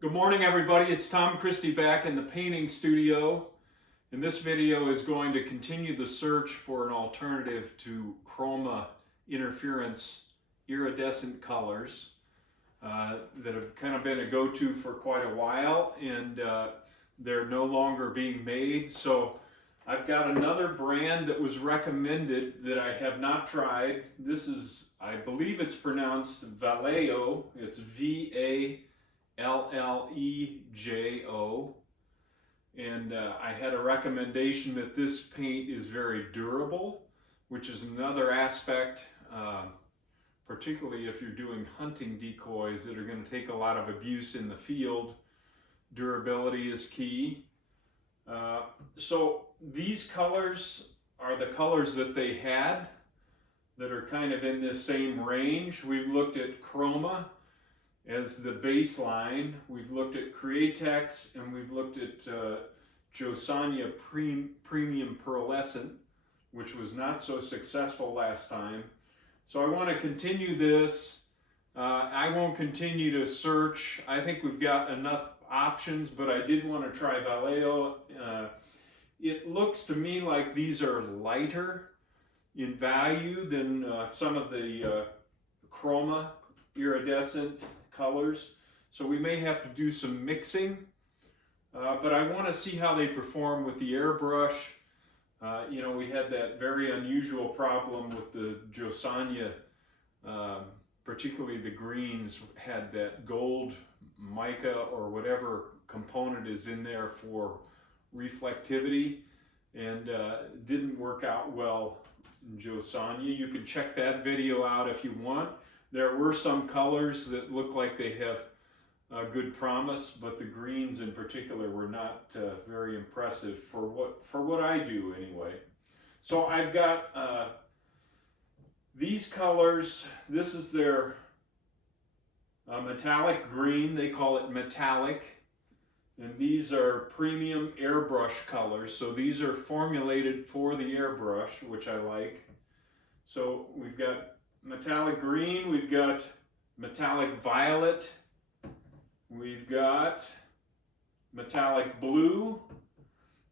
Good morning, everybody. It's Tom Christie back in the painting studio. And this video is going to continue the search for an alternative to Chroma Interference iridescent colors that have kind of been a go-to for quite a while, and they're no longer being made. So I've got another brand that was recommended that I have not tried. This is, I believe it's pronounced Vallejo. It's V-A-L-L-E-J-O. And I had a recommendation that this paint is very durable, which is another aspect, particularly if you're doing hunting decoys that are going to take a lot of abuse in the field. Durability is key. So these colors are the colors that they had that are kind of in this same range. We've looked at Chroma as the baseline. We've looked at Createx, and we've looked at Josania Premium Pearlescent, which was not so successful last time. So I want to continue this. I won't continue to search. I think we've got enough options, but I did want to try Vallejo. It looks to me like these are lighter in value than some of the Chroma iridescent colors, so we may have to do some mixing, but I want to see how they perform with the airbrush. You know, we had that very unusual problem with the Josania, particularly the greens had that gold mica or whatever component is in there for reflectivity, and didn't work out well in Josania. You can check that video out if you want. There were some colors that look like they have good promise, but the greens in particular were not very impressive for what I do anyway. So I've got these colors. This is their metallic green. They call it metallic. And these are premium airbrush colors. So these are formulated for the airbrush, which I like. So we've got metallic green, we've got metallic violet, we've got metallic blue,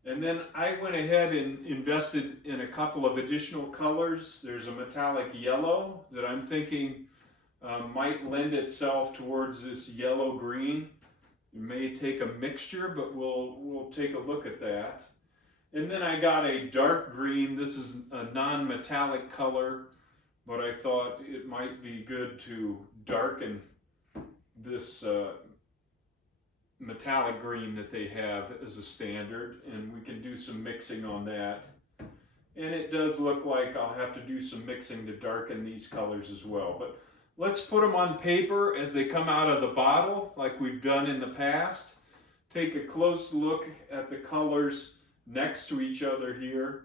and then I went ahead and invested in a couple of additional colors. There's a metallic yellow that I'm thinking might lend itself towards this yellow green. It may take a mixture, but we'll take a look at that. And then I got a dark green. This is a non-metallic color, but I thought it might be good to darken this metallic green that they have as a standard, and we can do some mixing on that. And it does look like I'll have to do some mixing to darken these colors as well. But let's put them on paper as they come out of the bottle like we've done in the past. Take a close look at the colors next to each other here,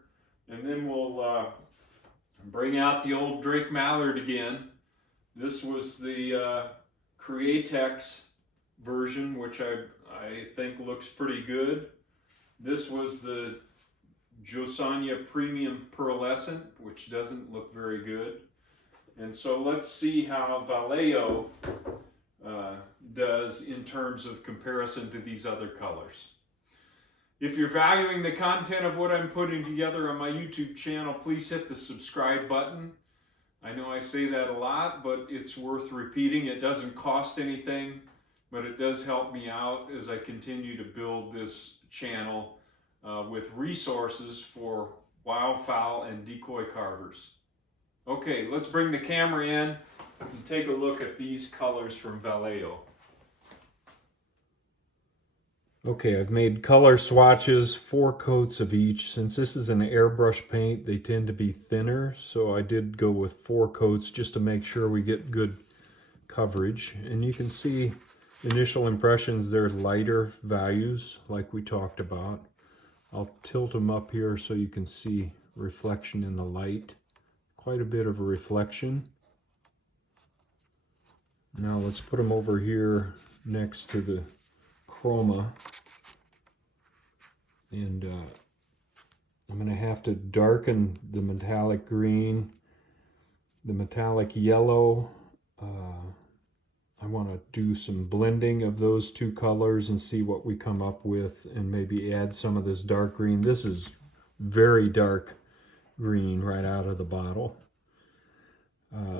and then we'll bring out the old Drake Mallard again. This was the Createx version, which I think looks pretty good. This was the Josania Premium Pearlescent, which doesn't look very good. And so let's see how Vallejo does in terms of comparison to these other colors. If you're valuing the content of what I'm putting together on my YouTube channel, please hit the subscribe button. I know I say that a lot, but it's worth repeating. It doesn't cost anything, but it does help me out as I continue to build this channel with resources for wildfowl and decoy carvers. Okay, let's bring the camera in and take a look at these colors from Vallejo. Okay, I've made color swatches, 4 coats of each. Since this is an airbrush paint, they tend to be thinner, so I did go with 4 coats just to make sure we get good coverage. And you can see initial impressions, they're lighter values like we talked about. I'll tilt them up here so you can see reflection in the light. Quite a bit of a reflection. Now let's put them over here next to the Chroma, and I'm going to have to darken the metallic green the metallic yellow. I want to do some blending of those two colors and see what we come up with, and maybe add some of this dark green. This is very dark green right out of the bottle.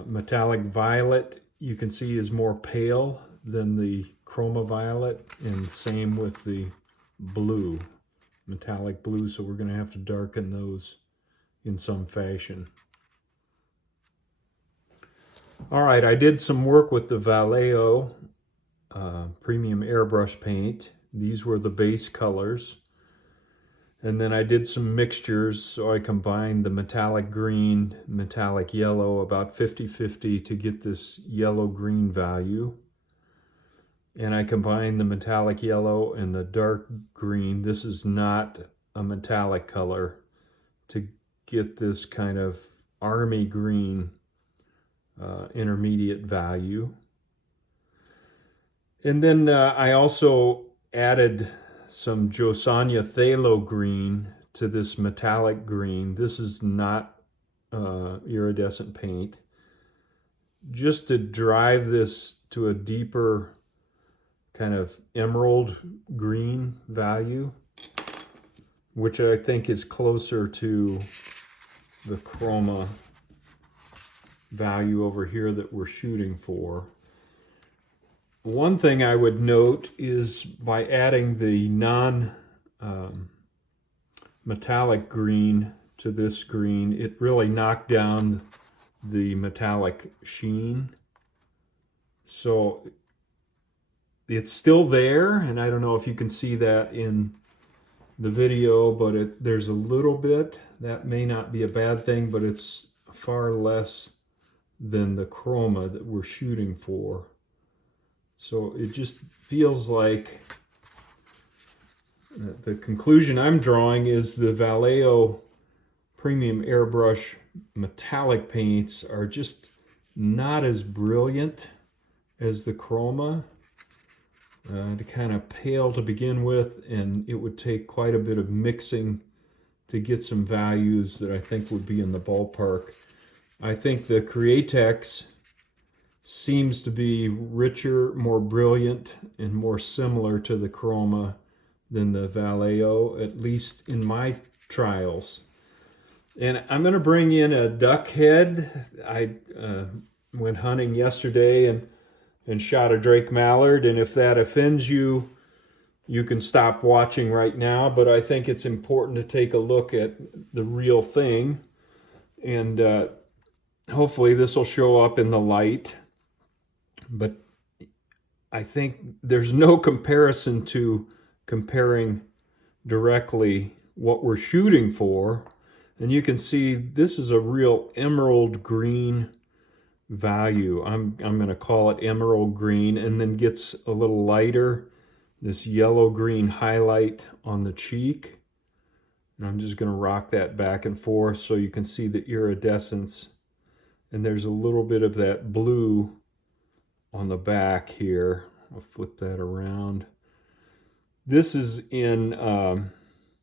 Metallic violet, you can see, is more pale than the Chroma violet, and same with the blue, metallic blue, so we're going to have to darken those in some fashion. All right, I did some work with the Vallejo Premium Airbrush paint. These were the base colors. And then I did some mixtures, so I combined the metallic green, metallic yellow, about 50-50 to get this yellow-green value. And I combined the metallic yellow and the dark green. This is not a metallic color, to get this kind of army green intermediate value. And then I also added some Josanya Phthalo green to this metallic green. This is not iridescent paint. Just to drive this to a deeper kind of emerald green value, which I think is closer to the Chroma value over here that we're shooting for. One thing I would note is, by adding the non-metallic green to this green, it really knocked down the metallic sheen. So it's still there, and I don't know if you can see that in the video, but there's a little bit. That may not be a bad thing, but it's far less than the Chroma that we're shooting for. So it just feels like the conclusion I'm drawing is the Vallejo Premium Airbrush Metallic paints are just not as brilliant as the Chroma. They're kind of pale to begin with, and it would take quite a bit of mixing to get some values that I think would be in the ballpark. I think the Createx seems to be richer, more brilliant, and more similar to the Chroma than the Vallejo, at least in my trials. And I'm going to bring in a duck head. I went hunting yesterday and shot a Drake Mallard, and if that offends you, you can stop watching right now, but I think it's important to take a look at the real thing, and hopefully this will show up in the light. But I think there's no comparison to comparing directly what we're shooting for. And you can see this is a real emerald green value. I'm going to call it emerald green, and then gets a little lighter, this yellow green highlight on the cheek. And I'm just going to rock that back and forth so you can see the iridescence. And there's a little bit of that blue on the back here. I'll flip that around. This is in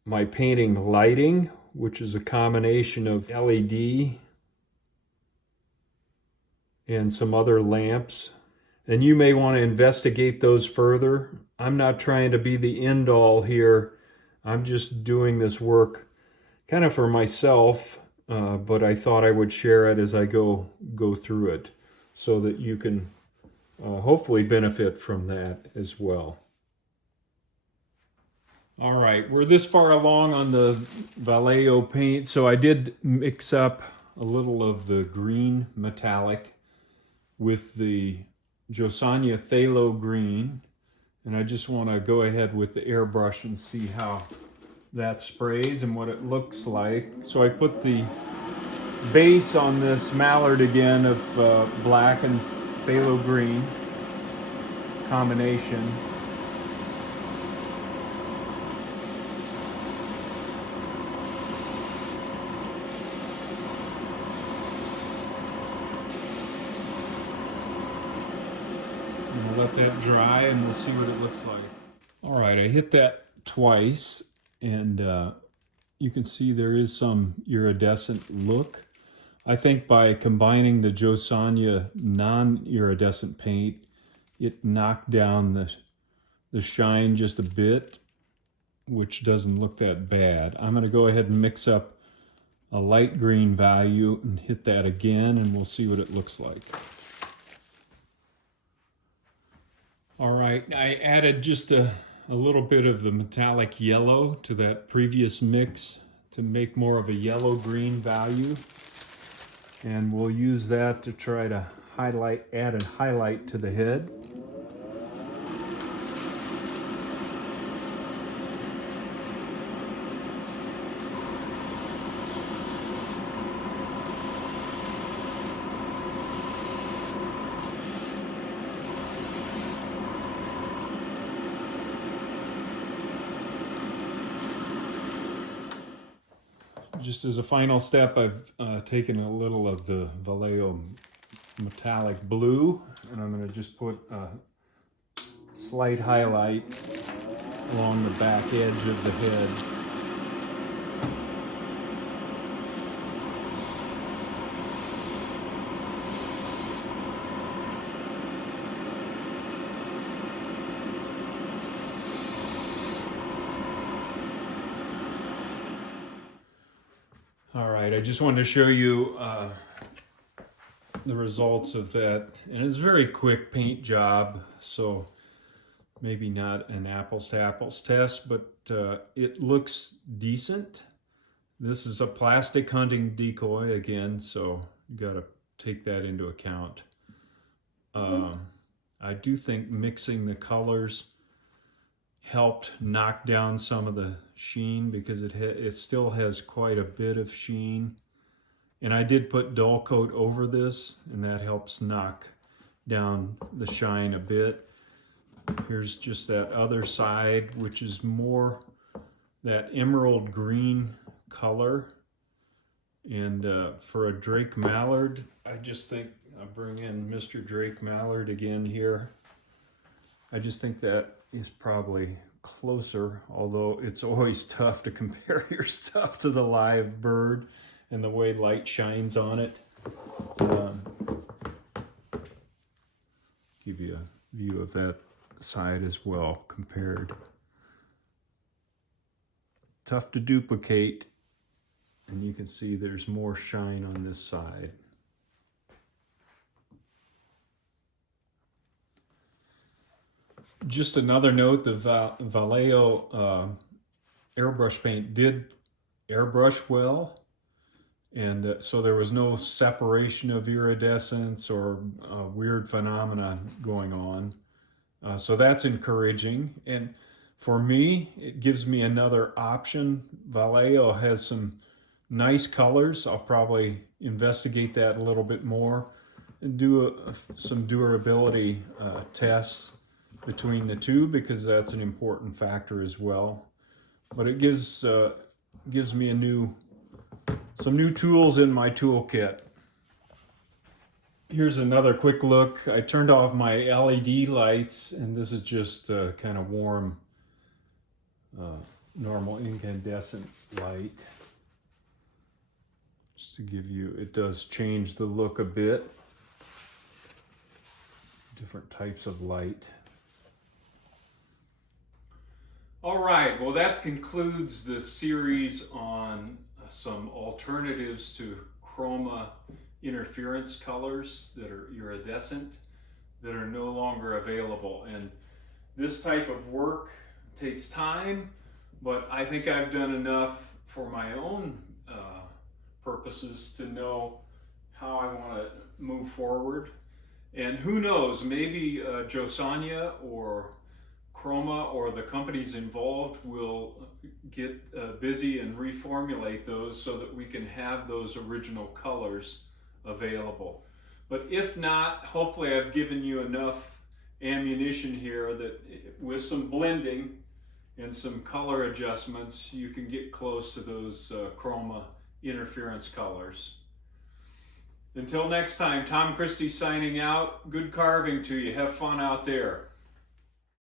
my painting lighting, which is a combination of LED and some other lamps. And you may want to investigate those further. I'm not trying to be the end all here. I'm just doing this work kind of for myself, but I thought I would share it as I go through it, so that you can hopefully benefit from that as well. All right, we're this far along on the Vallejo paint, so I did mix up a little of the green metallic with the Josanya Phthalo green, and I just want to go ahead with the airbrush and see how that sprays and what it looks like. So I put the base on this mallard again of black and phthalo green combination. And we'll let that dry and we'll see what it looks like. All right, I hit that twice, and you can see there is some iridescent look. I think by combining the Josanya non-iridescent paint, it knocked down the shine just a bit, which doesn't look that bad. I'm going to go ahead and mix up a light green value and hit that again, and we'll see what it looks like. All right, I added just a little bit of the metallic yellow to that previous mix to make more of a yellow-green value. And we'll use that to try to add a highlight to the head. Just as a final step, I've taken a little of the Vallejo Metallic blue, and I'm going to just put a slight highlight along the back edge of the head. All right, I just wanted to show you the results of that, and it's a very quick paint job, so maybe not an apples to apples test, but it looks decent. This is a plastic hunting decoy again, so you got to take that into account. I do think mixing the colors helped knock down some of the sheen, because it still has quite a bit of sheen. And I did put dull coat over this, and that helps knock down the shine a bit. Here's just that other side, which is more that emerald green color. And for a Drake Mallard, I just think I'll bring in Mr. Drake Mallard again here. I just think that is probably closer, although it's always tough to compare your stuff to the live bird and the way light shines on it. Give you a view of that side as well compared. Tough to duplicate, and you can see there's more shine on this side. Just another note, the Vallejo airbrush paint did airbrush well, and so there was no separation of iridescence or weird phenomena going on. So that's encouraging, and for me, it gives me another option. Vallejo has some nice colors. I'll probably investigate that a little bit more and do some durability tests between the two, because that's an important factor as well. But it gives me some new tools in my toolkit. Here's another quick look. I turned off my LED lights, and this is just kind of warm, normal incandescent light. Just to give you, it does change the look a bit. Different types of light. All right, well, that concludes the series on some alternatives to Chroma Interference colors that are iridescent, that are no longer available. And this type of work takes time, but I think I've done enough for my own purposes to know how I want to move forward. And who knows, maybe Josanya or Chroma or the companies involved will get busy and reformulate those so that we can have those original colors available. But if not, hopefully I've given you enough ammunition here that with some blending and some color adjustments, you can get close to those Chroma Interference colors. Until next time, Tom Christie signing out. Good carving to you. Have fun out there.